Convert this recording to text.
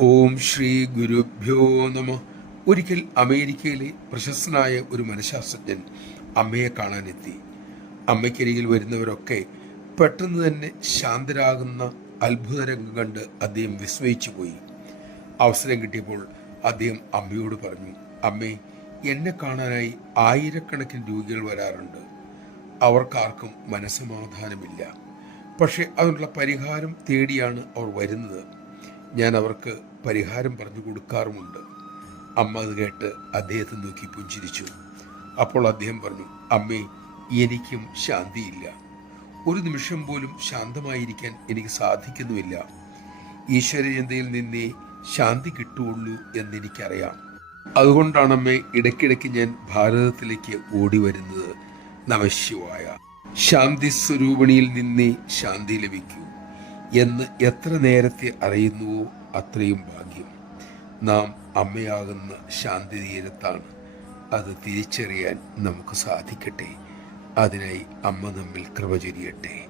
ഓം ശ്രീ ഗുരുഭ്യോ നമ. ഒരിക്കൽ അമേരിക്കയിലെ പ്രശസ്തനായ ഒരു മനഃശാസ്ത്രജ്ഞൻ അമ്മയെ കാണാനെത്തി. അമ്മയ്ക്കരികിൽ വരുന്നവരൊക്കെ പെട്ടെന്ന് തന്നെ ശാന്തരാകുന്ന അത്ഭുതരംഗം കണ്ട് അദ്ദേഹം വിസ്മയിച്ചു പോയി. അവസരം കിട്ടിയപ്പോൾ അദ്ദേഹം അമ്മയോട് പറഞ്ഞു, അമ്മേ, എന്നെ കാണാനായി ആയിരക്കണക്കിന് രോഗികൾ വരാറുണ്ട്. അവർക്കാർക്കും മനസ്സമാധാനമില്ല. പക്ഷെ അതിനുള്ള പരിഹാരം തേടിയാണ് അവർ വരുന്നത്. ഞാൻ അവർക്ക് പരിഹാരം പറഞ്ഞു കൊടുക്കാറുമുണ്ട്. അമ്മ അത് കേട്ട് അദ്ദേഹത്തെ നോക്കി പുഞ്ചിരിച്ചു. അപ്പോൾ അദ്ദേഹം പറഞ്ഞു, അമ്മേ, എനിക്കും ശാന്തിയില്ല. ഒരു നിമിഷം പോലും ശാന്തമായിരിക്കാൻ എനിക്ക് സാധിക്കുന്നുമില്ല. ഈശ്വരചിന്തയിൽ നിന്നേ ശാന്തി കിട്ടുകയുള്ളൂ എന്നെനിക്കറിയാം. അതുകൊണ്ടാണമ്മേ ഇടയ്ക്കിടയ്ക്ക് ഞാൻ ഭാരതത്തിലേക്ക് ഓടി വരുന്നത്. നമഃശിവായ. ശാന്തി സ്വരൂപിണിയിൽ നിന്നേ ശാന്തി ലഭിക്കൂ എന്ന് എത്ര നേരത്തെ അറിയുന്നുവോ അത്രയും ഭാഗ്യം. നാം അമ്മയാകുന്ന ശാന്തി തീരത്താണ്. അത് തിരിച്ചറിയാൻ നമുക്ക് സാധിക്കട്ടെ. അതിനായി അമ്മ നമ്മിൽ കൃപ ചൊരിയട്ടെ.